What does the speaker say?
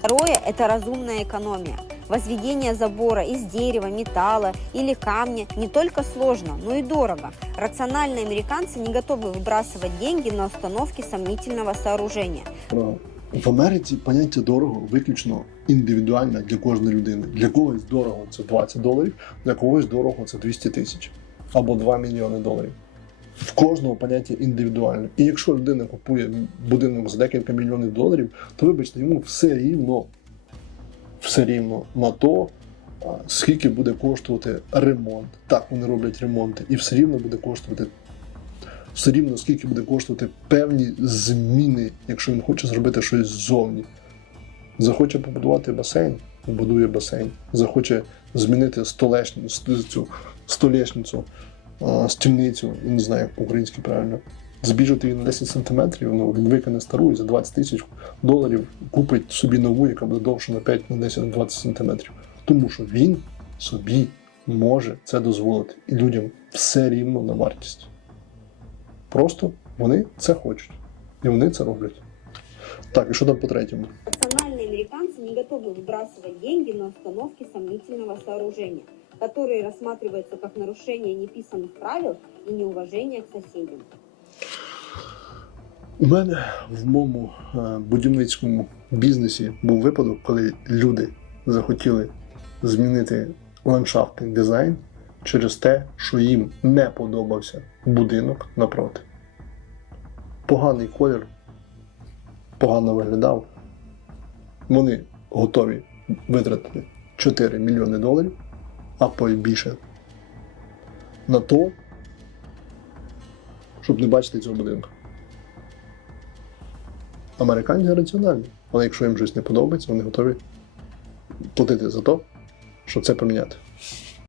Второе – это разумная экономия. Возведение забора из дерева, металла или камня не только сложно, но и дорого. Рациональные американцы не готовы выбрасывать деньги на установки сомнительного сооружения. Право. В Америці поняття дорого виключно індивідуальне для кожної людини. Для когось дорого це 20 доларів, для когось дорого це 200 тисяч або 2 мільйони доларів. В кожного поняття індивідуальне. І якщо людина купує будинок за декілька мільйонів доларів, то вибачте, йому все рівно, все рівно на то, скільки буде коштувати ремонт. Так, вони роблять ремонти, і все рівно буде коштувати все рівно скільки буде коштувати певні зміни, якщо він хоче зробити щось ззовні. Захоче побудувати басейн, будує басейн. Захоче змінити столешню, цю столешницю, стільницю, я не знаю, як по-українськи правильно. Збільшити її на 10 сантиметрів, ну, він викине стару і за 20 тисяч доларів купить собі нову, яка буде довше на 5, на 10, на 20 сантиметрів. Тому що він собі може це дозволити. І людям все рівно на вартість. Просто вони це хочуть. І вони це роблять. Так, і що там по третьому? Рациональные американцы не готовы выбрасывать деньги на установки сомнительного сооружения, которые рассматриваются как нарушение неписанных правил и неуважение к соседям. У мене в моєму е, будівницькому бізнесі був випадок, коли люди захотіли змінити ландшафтний дизайн через те, що їм не подобався будинок напроти. Поганий колір, погано виглядав. Вони готові витратити 4 мільйони доларів, а то й більше, на то, щоб не бачити цього будинку. Американці раціональні. Але якщо їм щось не подобається, вони готові платити за те, щоб це поміняти.